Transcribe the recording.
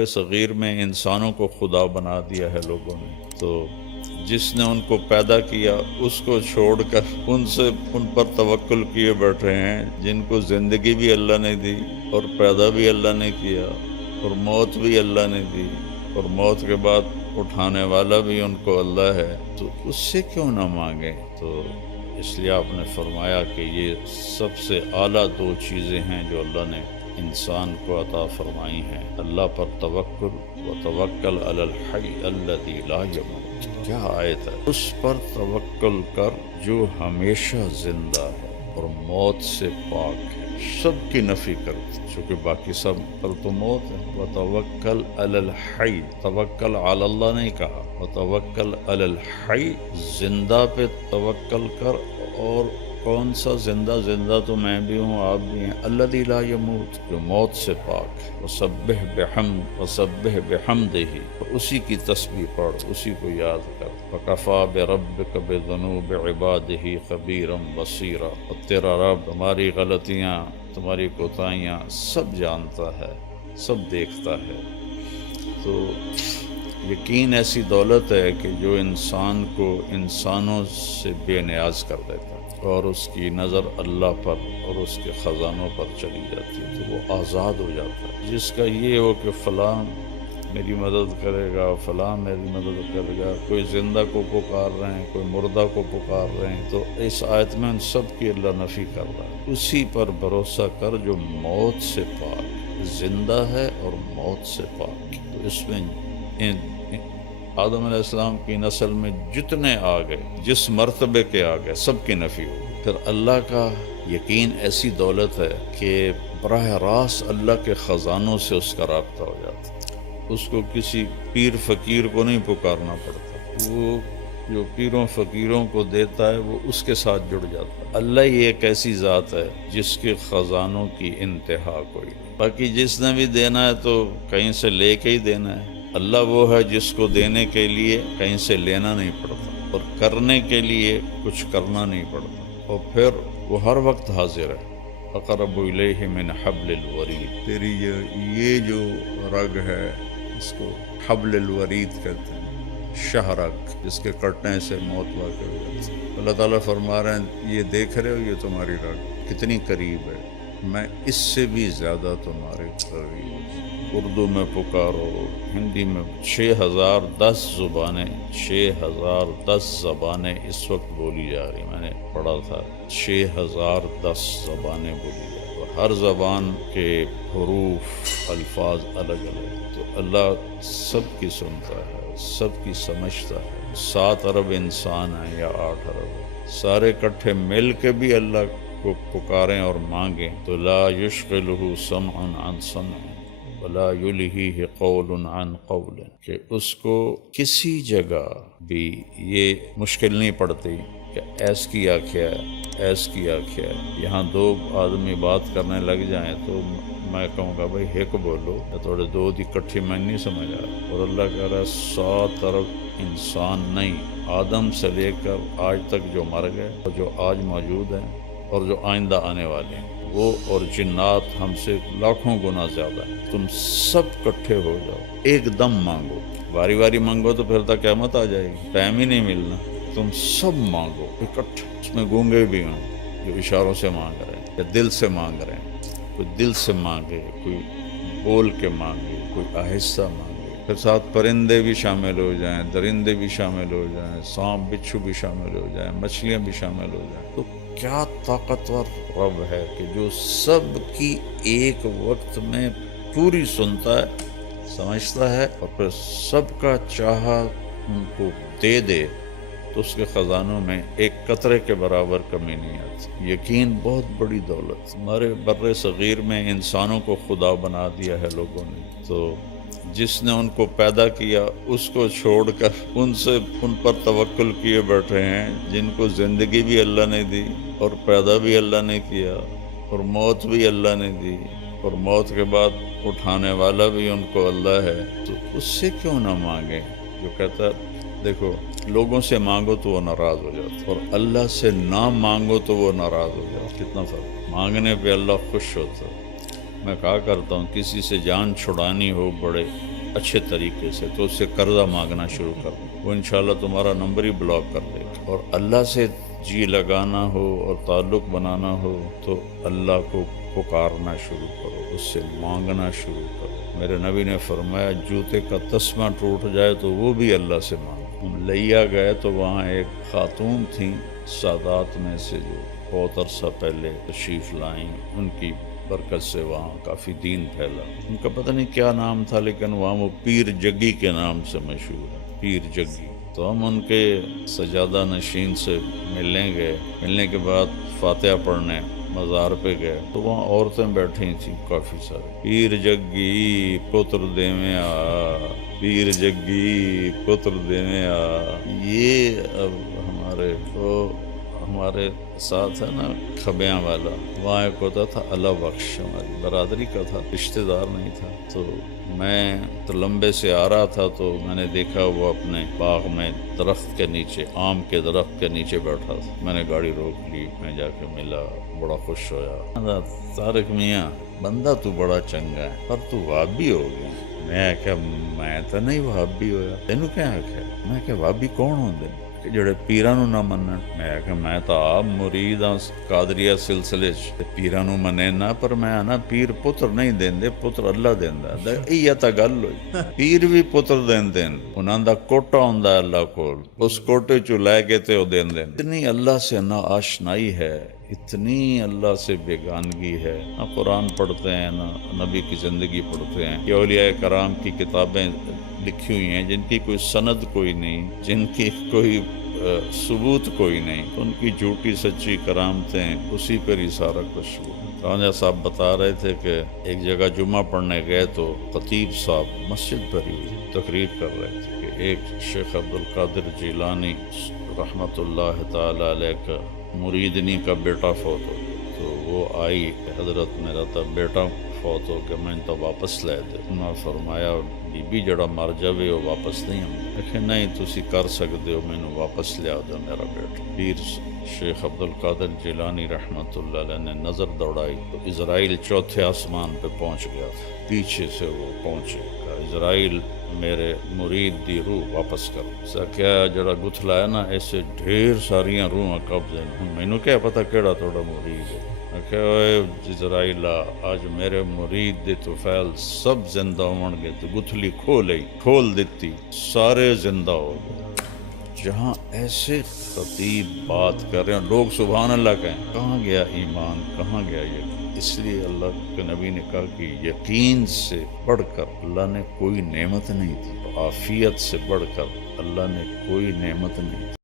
بر صغیر میں انسانوں کو خدا بنا دیا ہے لوگوں نے، تو جس نے ان کو پیدا کیا اس کو چھوڑ کر ان پر توکل کیے بیٹھے ہیں جن کو زندگی بھی اللہ نے دی اور پیدا بھی اللہ نے کیا اور موت بھی اللہ نے دی اور موت کے بعد اٹھانے والا بھی ان کو اللہ ہے، تو اس سے کیوں نہ مانگیں؟ تو اس لیے آپ نے فرمایا کہ یہ سب سے اعلیٰ دو چیزیں ہیں جو اللہ نے انسان کو عطا فرمائی ہیں، اللہ پر توکل و توکل علی الحی الذی لا یموت۔ کیا آیت ہے! اس پر توکل کر جو ہمیشہ زندہ ہے اور موت سے پاک ہے، سب کی نفی کرتے چونکہ باقی سب پر تو موت ہے۔ وتوکل علی الحی، توکل علی اللہ نہیں کہا، وتوکل علی الحی، زندہ پہ توکل کر۔ اور کون سا زندہ؟ زندہ تو میں بھی ہوں، آپ بھی ہیں، الذی لا یموت، جو موت سے پاک ہے۔ وسبح بحمدہ، اسی کی تسبیح پڑھ، اسی کو یاد کر۔ فکفیٰ بربک بذنوب عبادہ خبیرا بصیرا، اور تیرا رب تمہاری غلطیاں، تمہاری کوتاہیاں سب جانتا ہے، سب دیکھتا ہے۔ تو یقین ایسی دولت ہے کہ جو انسان کو انسانوں سے بے نیاز کر دیتا ہے اور اس کی نظر اللہ پر اور اس کے خزانوں پر چلی جاتی ہے، تو وہ آزاد ہو جاتا ہے۔ جس کا یہ ہو کہ فلاں میری مدد کرے گا، فلاں میری مدد کرے گا، کوئی زندہ کو پکار رہے ہیں، کوئی مردہ کو پکار رہے ہیں، تو اس آیت میں ان سب کی اللہ نفی کر رہا ہے۔ اسی پر بھروسہ کر جو موت سے پاک، زندہ ہے اور موت سے پاک۔ تو اس میں آدم علیہ السلام کی نسل میں جتنے آ گئے، جس مرتبے کے آ گئے، سب کی نفی ہو۔ پھر اللہ کا یقین ایسی دولت ہے کہ براہ راست اللہ کے خزانوں سے اس کا رابطہ ہو جاتا ہے۔ اس کو کسی پیر فقیر کو نہیں پکارنا پڑتا، وہ جو پیروں فقیروں کو دیتا ہے وہ اس کے ساتھ جڑ جاتا ہے۔ اللہ ہی ایک ایسی ذات ہے جس کے خزانوں کی انتہا کوئی نہیں۔ باقی جس نے بھی دینا ہے تو کہیں سے لے کے ہی دینا ہے۔ اللہ وہ ہے جس کو دینے کے لیے کہیں سے لینا نہیں پڑتا اور کرنے کے لیے کچھ کرنا نہیں پڑتا، اور پھر وہ ہر وقت حاضر ہے۔ اقرب الیہ من حبل الورید، تیری یہ جو رگ ہے اس کو حبل الورید کہتے ہیں، شہرگ، جس کے کٹنے سے موت واقع ہو جاتی ہے۔ اللہ تعالیٰ فرما رہے ہیں یہ دیکھ رہے ہو، یہ تمہاری رگ کتنی قریب ہے، میں اس سے بھی زیادہ تمہارے قریب ہوں۔ اردو میں پکارو، ہندی میں 6010 زبانیں، 6010 زبانیں اس وقت بولی جا رہی، میں نے پڑھا تھا 6010 زبانیں بولی جا رہی، اور ہر زبان کے حروف، الفاظ الگ الگ، تو اللہ سب کی سنتا ہے، سب کی سمجھتا ہے۔ 7 ارب انسان ہیں یا 8 ارب، سارے کٹھے مل کے بھی اللہ کو پکاریں اور مانگیں تو لا یشغلہ سمع عن سمع ولا یلہیہ قول عن قول، کہ اس کو کسی جگہ بھی یہ مشکل نہیں پڑتی کہ ایس کی آنکھیں ہے، ایس کی آنکھیں ہے۔ یہاں 2 آدمی بات کرنے لگ جائیں تو میں کہوں گا بھائی ہیک بولو، یا تھوڑے 2 دی کٹھی میں نہیں سمجھ آ رہا، اور اللہ کہہ رہا ہے 100 طرف انسان نہیں، آدم سے لے کر آج تک جو مر گئے اور جو آج موجود ہیں اور جو آئندہ آنے والے ہیں، وہ اور جنات ہم سے لاکھوں گنا زیادہ ہیں، تم سب کٹھے ہو جاؤ، ایک دم مانگو، باری باری مانگو تو پھر تک قیامت آ جائے گی، ٹائم ہی نہیں ملنا، تم سب مانگو اکٹھے۔ اس میں گونگے بھی ہوں جو اشاروں سے مانگ رہے ہیں یا دل سے مانگ رہے ہیں، کوئی دل سے مانگے، کوئی بول کے مانگے، کوئی آہستہ مانگے، پھر ساتھ پرندے بھی شامل ہو جائیں، درندے بھی شامل ہو جائیں، سانپ بچھو بھی شامل ہو جائیں، مچھلیاں بھی شامل ہو جائیں، تو کیا طاقتور رب ہے کہ جو سب کی ایک وقت میں پوری سنتا ہے، سمجھتا ہے، اور پھر سب کا چاہا ان کو دے دے تو اس کے خزانوں میں ایک قطرے کے برابر کمی نہیں آتی۔ یقین بہت بڑی دولت، ہمارے بر صغیر میں انسانوں کو خدا بنا دیا ہے لوگوں نے، تو جس نے ان کو پیدا کیا اس کو چھوڑ کر ان پر توکل کیے بیٹھے ہیں جن کو زندگی بھی اللہ نے دی اور پیدا بھی اللہ نے کیا اور موت بھی اللہ نے دی اور موت کے بعد اٹھانے والا بھی ان کو اللہ ہے، تو اس سے کیوں نہ مانگیں؟ جو کہتا ہے دیکھو لوگوں سے مانگو تو وہ ناراض ہو جاتا، اور اللہ سے نہ مانگو تو وہ ناراض ہو جاتا، کتنا فرق، مانگنے پہ اللہ خوش ہوتا ہے۔ میں کہا کرتا ہوں کسی سے جان چھڑانی ہو بڑے اچھے طریقے سے تو اس سے قرضہ مانگنا شروع کر دو، وہ انشاءاللہ تمہارا نمبر ہی بلاک کر دے گا۔ اور اللہ سے جی لگانا ہو اور تعلق بنانا ہو تو اللہ کو پکارنا شروع کرو، اس سے مانگنا شروع کرو۔ میرے نبی نے فرمایا جوتے کا تسمہ ٹوٹ جائے تو وہ بھی اللہ سے مانگو۔ ہم لیا گئے تو وہاں ایک خاتون تھیں سادات میں سے جو بہت عرصہ پہلے تشریف لائیں، ان کی برکت سے وہاں کافی دین پھیلا۔ ان کا پتہ نہیں کیا نام تھا لیکن وہاں وہ پیر جگی کے نام سے مشہور ہے، پیر جگی۔ تو ہم ان کے سجادہ نشین سے ملنے گئے، ملنے کے بعد فاتحہ پڑھنے مزار پہ گئے تو وہاں عورتیں بیٹھی تھیں کافی سارے۔ پیر جگی پتر دیویں آ، پیر جگی پتر دیویں آ۔ یہ اب ہمارے ساتھ ہے نا کھبیاں والا، وہاں ایک ہوتا تھا اللہ بخش، ہماری برادری کا تھا، رشتہ دار نہیں تھا۔ تو میں تو لمبے سے آ رہا تھا تو میں نے دیکھا وہ اپنے باغ میں درخت کے نیچے، آم کے درخت کے نیچے بیٹھا تھا۔ میں نے گاڑی روک لی، میں جا کے ملا، بڑا خوش ہویا۔ طارق میاں بندہ تو بڑا چنگا ہے پر تو وہابی ہو گیا۔ میں کہ میں تو نہیں وہابی ہویا، تینوں کیا آخیا؟ میں کہ وہابی کون ہوندے کہ جڑے پیراں نو نہ منن؟ میں کہ میں تو آپ مرید ہاں قادریہ سلسلے چ، پیراں نو منے نہ، پر میں نا پیر پتر نہیں دیندے، پتر اللہ دیندا۔ یہ تا گل ہوئی، پیر بھی پتر دیندے، انہاں دا کوٹا ہوندا ہے اللہ کول، اس کوٹے چوں لے کے تے او دیندے۔ اتنی اللہ سے نا آشنائی ہے، اتنی اللہ سے بیگانگی ہے، نہ قرآن پڑھتے ہیں نہ نبی کی زندگی پڑھتے ہیں۔ یہ اولیاء کرام کی کتابیں لکھی ہوئی ہیں جن کی کوئی سند کوئی نہیں، جن کی کوئی ثبوت کوئی نہیں، ان کی جھوٹی سچی کرامتیں، اسی پر ہی سارا کچھ ہوا۔ خواجہ صاحب بتا رہے تھے کہ ایک جگہ جمعہ پڑھنے گئے تو خطیب صاحب مسجد پر ہی تقریر کر رہے تھے کہ ایک شیخ عبدالقادر جیلانی رحمۃ اللہ تعالی علیہ کا مریدنی کا بیٹا فوت ہو گیا۔ تو وہ آئی کہ حضرت میرا تو بیٹا فوت ہو گیا، میں تو واپس لے دے۔ انہوں نے فرمایا بی بی جڑا مر جاوے وہ واپس نہیں ہوں۔ کہ نہیں تسی کر سکتے ہو، مینوں واپس لیا دو میرا بیٹا۔ پیر شیخ عبدالقادر جیلانی رحمۃ اللہ علیہ نے نظر دوڑائی تو اسرائیل چوتھے آسمان پہ پہنچ گیا، پیچھے سے وہ پہنچے گا، اسرائیل میرے مرید دی روح واپس کر۔ کیا جڑا گتھلا ہے نا ایسے ڈھیر ساریاں روحاں قبضے، مینوں کیا پتہ کیڑا تھوڑا مرید ہے۔ کہ اسرائیل آج میرے مرید دے توفیل سب زندہ ہون گے، تو گتھلی کھول دیتی، سارے زندہ ہو گئے۔ جہاں ایسے خطیب بات کر رہے ہیں لوگ سبحان اللہ کہیں، کہاں گیا ایمان، کہاں گیا یقین؟ اس لیے اللہ کے نبی نے کہا کہ یقین سے بڑھ کر اللہ نے کوئی نعمت نہیں دی، عافیت سے بڑھ کر اللہ نے کوئی نعمت نہیں دی۔